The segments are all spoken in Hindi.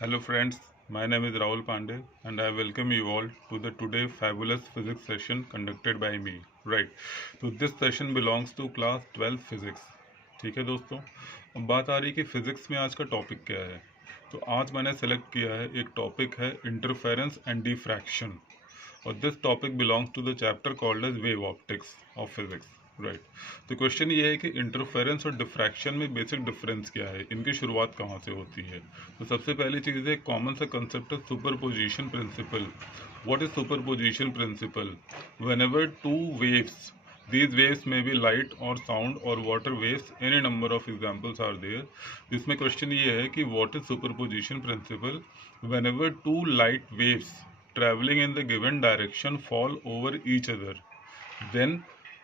Hello friends, my name is Rahul Pandey and I welcome you all to the today fabulous physics session conducted by me. Right. तो this session belongs to class 12 physics. ठीक है दोस्तों, अब बात आ रही है कि फिजिक्स में आज का टॉपिक क्या है। तो आज मैंने सेलेक्ट किया है एक टॉपिक है इंटरफेरेंस एंड डिफ्रैक्शन और this topic belongs to the chapter called as wave optics of physics. Right. तो क्वेश्चन ये है कि इंटरफेरेंस और डिफ्रैक्शन में बेसिक डिफरेंस क्या है, इनकी शुरुआत कहाँ से होती है। तो सबसे पहली चीज़ है कॉमन सा कंसेप्ट है superposition principle. What is superposition principle? Whenever two waves, these waves may be light or sound or water waves, any number of examples are there। इसमें क्वेश्चन ये है कि what is superposition principle? whenever two light waves traveling in the given direction fall over each other, then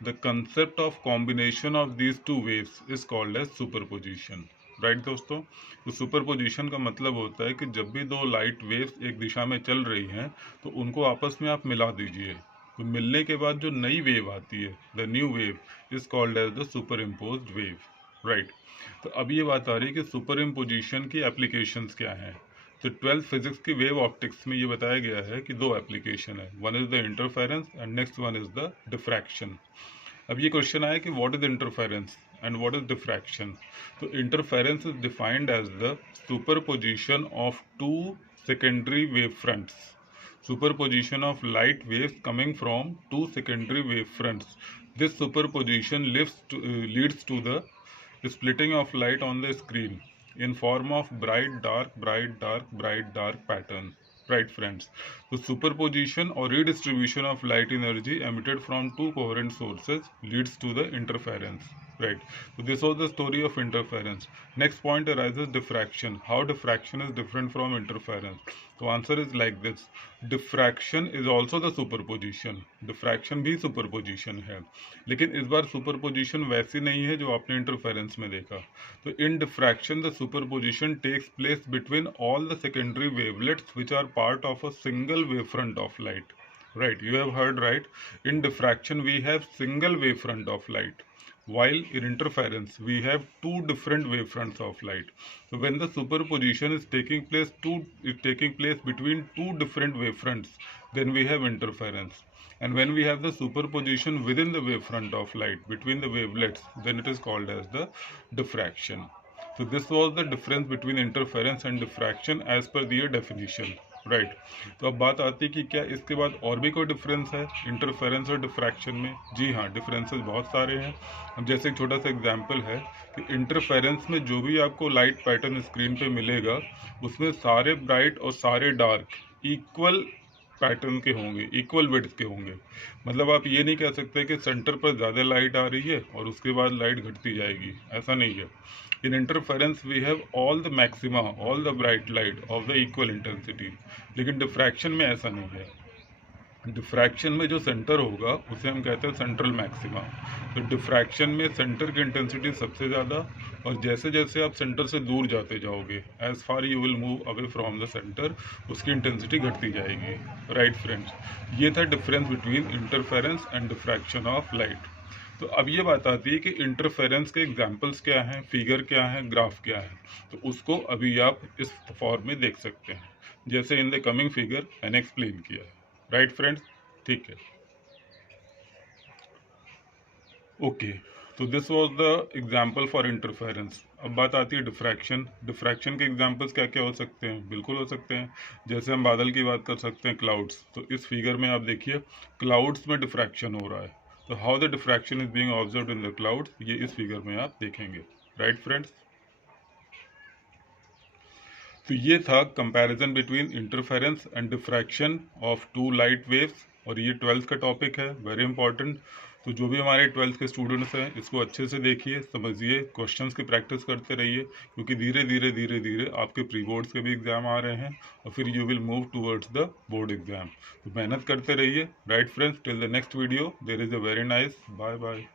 the concept of combination of these two waves is called as superposition। Right दोस्तों, तो सुपरपोजिशन का मतलब होता है कि जब भी दो लाइट वेव्स एक दिशा में चल रही हैं तो उनको आपस में आप मिला दीजिए। तो मिलने के बाद जो नई वेव आती है, the new wave is called as the superimposed wave. Right. तो अब ये बात आ रही है कि सुपर इम्पोजिशन की एप्लीकेशंस क्या हैं। तो 12th फिजिक्स की वेव ऑप्टिक्स में ये बताया गया है कि दो एप्लीकेशन है, one is the interference and next one is the diffraction. अब ये क्वेश्चन आया कि what is interference and what is diffraction. तो interference is defined as the superposition of two secondary wave fronts, superposition of light waves coming from two secondary wave fronts। This superposition leads to the splitting of light on the screen in form of bright dark bright dark bright dark pattern। Right friends, so superposition or redistribution of light energy emitted from two coherent sources leads to the interference। Right, so this was the story of interference। Next point arises diffraction। How diffraction is different from interference? So answer is like this, diffraction is also the superposition। diffraction भी superposition है, लेकिन इस बार सुपरपोजिशन वैसी नहीं है जो आपने इंटरफेरेंस में देखा। तो in diffraction the superposition takes place between all the secondary wavelets which are part of a single wave front of light. Right, you have heard right। In diffraction we have single wavefront of light, while in interference we have two different wavefronts of light। So when the superposition is taking place between two different wavefronts, then we have interference। And when we have the superposition within the wavefront of light between the wavelets, then it is called as the diffraction। So this was the difference between interference and diffraction as per their definition। Right. तो अब बात आती है कि क्या इसके बाद और भी कोई डिफरेंस है इंटरफेरेंस और डिफ्रैक्शन में। जी हाँ, डिफरेंसेस बहुत सारे हैं। अब जैसे एक छोटा सा एग्जांपल है कि इंटरफेरेंस में जो भी आपको लाइट पैटर्न स्क्रीन पे मिलेगा उसमें सारे ब्राइट और सारे डार्क इक्वल पैटर्न के होंगे, इक्वल विड्थ के होंगे। मतलब आप ये नहीं कह सकते कि सेंटर पर ज़्यादा लाइट आ रही है और उसके बाद लाइट घटती जाएगी, ऐसा नहीं है। In interference we have all the maxima, all the bright light of the equal intensity. लेकिन डिफ्रैक्शन में ऐसा नहीं है। डिफ्रैक्शन में जो सेंटर होगा उसे हम कहते हैं सेंट्रल मैक्सिमा। तो डिफ्रैक्शन में सेंटर की इंटेंसिटी सबसे ज़्यादा, और जैसे जैसे आप सेंटर से दूर जाते जाओगे, as far you will move away from the centre, उसकी इंटेंसिटी घटती जाएगी। राइट फ्रेंड्स, ये था difference between interference and diffraction of light. तो अब ये बात आती है कि इंटरफेरेंस के एग्जाम्पल्स क्या हैं, फिगर क्या है, ग्राफ क्या है। तो उसको अभी आप इस फॉर्म में देख सकते हैं, जैसे इन द कमिंग फिगर मैंने एक्सप्लेन किया है। राइट फ्रेंड्स, ठीक है। ओके, तो this was the example for interference. अब बात आती है डिफ्रैक्शन। डिफ्रैक्शन के एग्जांपल्स क्या क्या हो सकते हैं? बिल्कुल हो सकते हैं, जैसे हम बादल की बात कर सकते हैं, क्लाउड्स। तो इस फिगर में आप देखिए क्लाउड्स में डिफ्रैक्शन हो रहा है। तो how the diffraction is being observed in the clouds, ये इस फिगर में आप देखेंगे। राइट फ्रेंड्स, तो ये था comparison between interference and diffraction of two light waves, और ये 12th का टॉपिक है, वेरी इंपॉर्टेंट। तो जो भी हमारे 12th के स्टूडेंट्स हैं इसको अच्छे से देखिए, समझिए, क्वेश्चंस की प्रैक्टिस करते रहिए, क्योंकि धीरे धीरे धीरे धीरे आपके प्री बोर्ड्स के भी एग्जाम आ रहे हैं और फिर you will move towards the board exam. तो मेहनत करते रहिए। Right friends, till the next video, there is a very nice, bye bye.